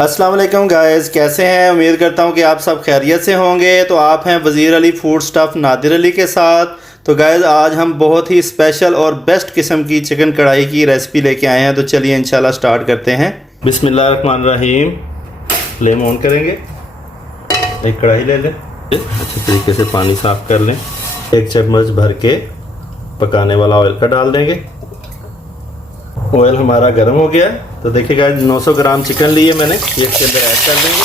अस्सलाम वालेकुम गाइस, कैसे हैं। उम्मीद करता हूं कि आप सब खैरियत से होंगे। तो आप हैं वज़ीर अली फूड स्टफ़ नादिर अली के साथ। तो गाइस आज हम बहुत ही स्पेशल और बेस्ट किस्म की चिकन कढ़ाई की रेसिपी लेके आए हैं। तो चलिए इंशाल्लाह स्टार्ट करते हैं। बिस्मिल्लाहिर्रहमानिर्रहीम। फ्लेम ऑन करेंगे, एक कढ़ाई ले लें, अच्छे तरीके से पानी साफ़ कर लें। एक चम्मच भर के पकाने वाला ऑयल का डाल देंगे। ऑयल हमारा गर्म हो गया। तो देखिए गाइस 900 ग्राम चिकन लिए मैंने, ये इसके अंदर ऐड कर देंगे।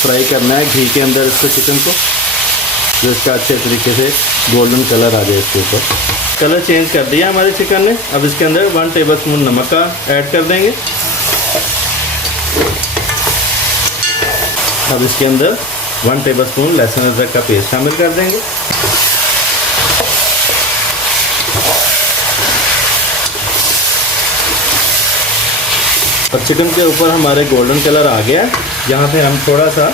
फ्राई करना है घी के अंदर इसको, चिकन को, जो इसका अच्छे तरीके से गोल्डन कलर आ जाए। इसके ऊपर कलर चेंज कर दिया हमारे चिकन ने। अब इसके अंदर 1 टेबलस्पून नमक का ऐड कर देंगे। अब इसके अंदर 1 टेबलस्पून लहसुन अदरक का पेस्ट शामिल कर देंगे। अब चिकन के ऊपर हमारे गोल्डन कलर आ गया। यहाँ पे हम थोड़ा सा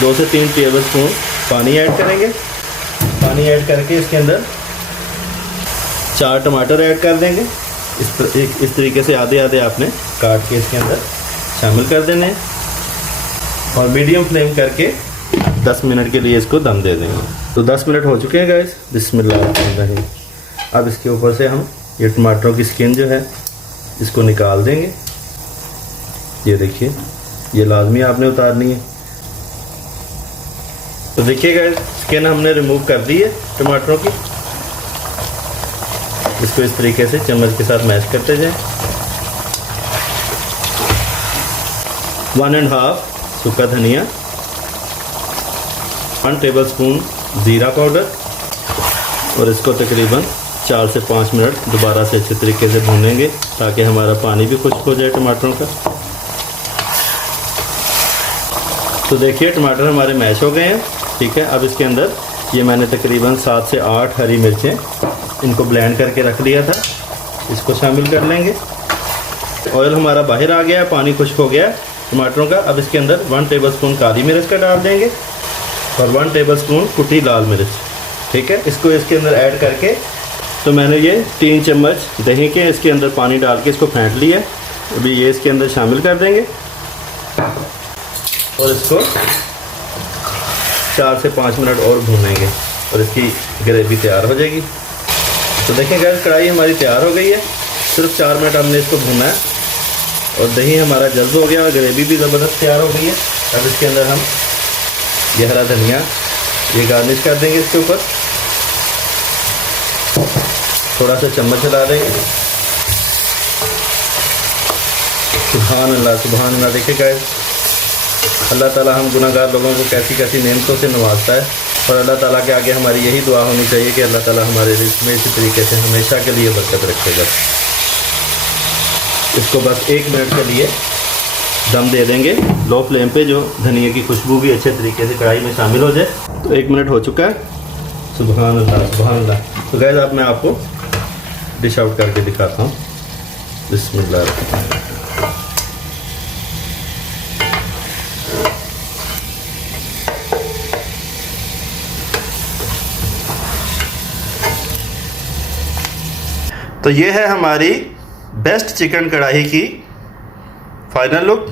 2 से 3 टेबलस्पून पानी ऐड करेंगे। पानी ऐड करके इसके अंदर 4 टमाटर ऐड कर देंगे। इस तरीके से आधे आधे आपने काट के इसके अंदर शामिल कर देने हैं और मीडियम फ्लेम करके 10 मिनट के लिए इसको दम दे देंगे। तो 10 मिनट हो चुके हैं गाइस। बिस्मिल्लाहिर्रहमानिर्रहीम। अब इसके ऊपर से हम ये टमाटरों की स्किन जो है इसको निकाल देंगे। ये देखिए, ये लाजमी आपने उतारनी है। तो देखिए गाइस स्किन हमने रिमूव कर दी है टमाटरों की। इसको इस तरीके से चम्मच के साथ मैश करते जाएं। 1.5 सूखा धनिया, 1 टेबलस्पून ज़ीरा पाउडर और इसको तकरीबन 4 से 5 मिनट दोबारा से अच्छे तरीके से भूनेंगे ताकि हमारा पानी भी खुश्क हो जाए टमाटरों का। तो देखिए टमाटर हमारे मैश हो गए हैं, ठीक है। अब इसके अंदर ये मैंने तकरीबन 7 से 8 हरी मिर्चें इनको ब्लेंड करके रख लिया था, इसको शामिल कर लेंगे। ऑयल हमारा बाहर आ गया, पानी खुश्क हो गया टमाटरों का। अब इसके अंदर 1 टेबलस्पून काली मिर्च का डाल देंगे और 1 टेबलस्पून कुटी लाल मिर्च, ठीक है। इसको इसके अंदर ऐड करके तो मैंने ये 3 चम्मच दही के इसके अंदर पानी डाल के इसको फेंट लिया। अभी ये इसके अंदर शामिल कर देंगे और इसको 4 से 5 मिनट और भूनेंगे और इसकी ग्रेवी तैयार हो जाएगी। तो देखें गैस कढ़ाई हमारी तैयार हो गई है। सिर्फ 4 मिनट हमने इसको भूना है और दही हमारा जल्द हो गया और ग्रेवी भी ज़बरदस्त तैयार हो गई है। अब इसके अंदर हम ये हरा धनिया ये गार्निश कर देंगे इसके ऊपर, थोड़ा सा चम्मच हिला देंगे। सुभान अल्लाह, सुभान अल्लाह। देखिए गाइस अल्लाह ताला हम गुनाहगार लोगों को कैसी कैसी नेमतों से नवाजता है और अल्लाह ताला के आगे हमारी यही दुआ होनी चाहिए कि अल्लाह ताला हमारे रिज़्क़ में इसी तरीके से हमेशा के लिए बरकत रखेगा। इसको बस 1 मिनट के लिए दम दे देंगे लो फ्लेम पे, जो धनिया की खुशबू भी अच्छे तरीके से कढ़ाई में शामिल हो जाए। तो 1 मिनट हो चुका है। सुभान अल्लाह, सुभान अल्लाह। तो गाइस अब मैं आपको डिश आउट करके दिखाता हूँ। बिस्मिल्लाह। तो ये है हमारी बेस्ट चिकन कढ़ाई की फाइनल लुक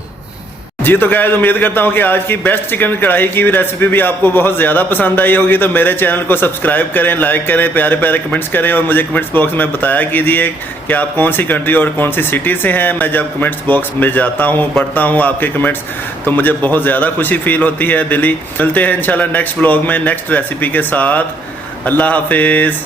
जी। तो गाइस उम्मीद करता हूँ कि आज की बेस्ट चिकन कढ़ाई की भी रेसिपी भी आपको बहुत ज़्यादा पसंद आई होगी। तो मेरे चैनल को सब्सक्राइब करें, लाइक करें, प्यारे प्यारे कमेंट्स करें और मुझे कमेंट्स बॉक्स में बताया कीजिए कि आप कौन सी कंट्री और कौन सी सिटी से हैं। मैं जब कमेंट्स बॉक्स में जाता हूँ, पढ़ता हूँ आपके कमेंट्स, तो मुझे बहुत ज़्यादा खुशी फील होती है दिली। मिलते हैं इंशाल्लाह नेक्स्ट ब्लॉग में नेक्स्ट रेसिपी के साथ। अल्लाह हाफिज़।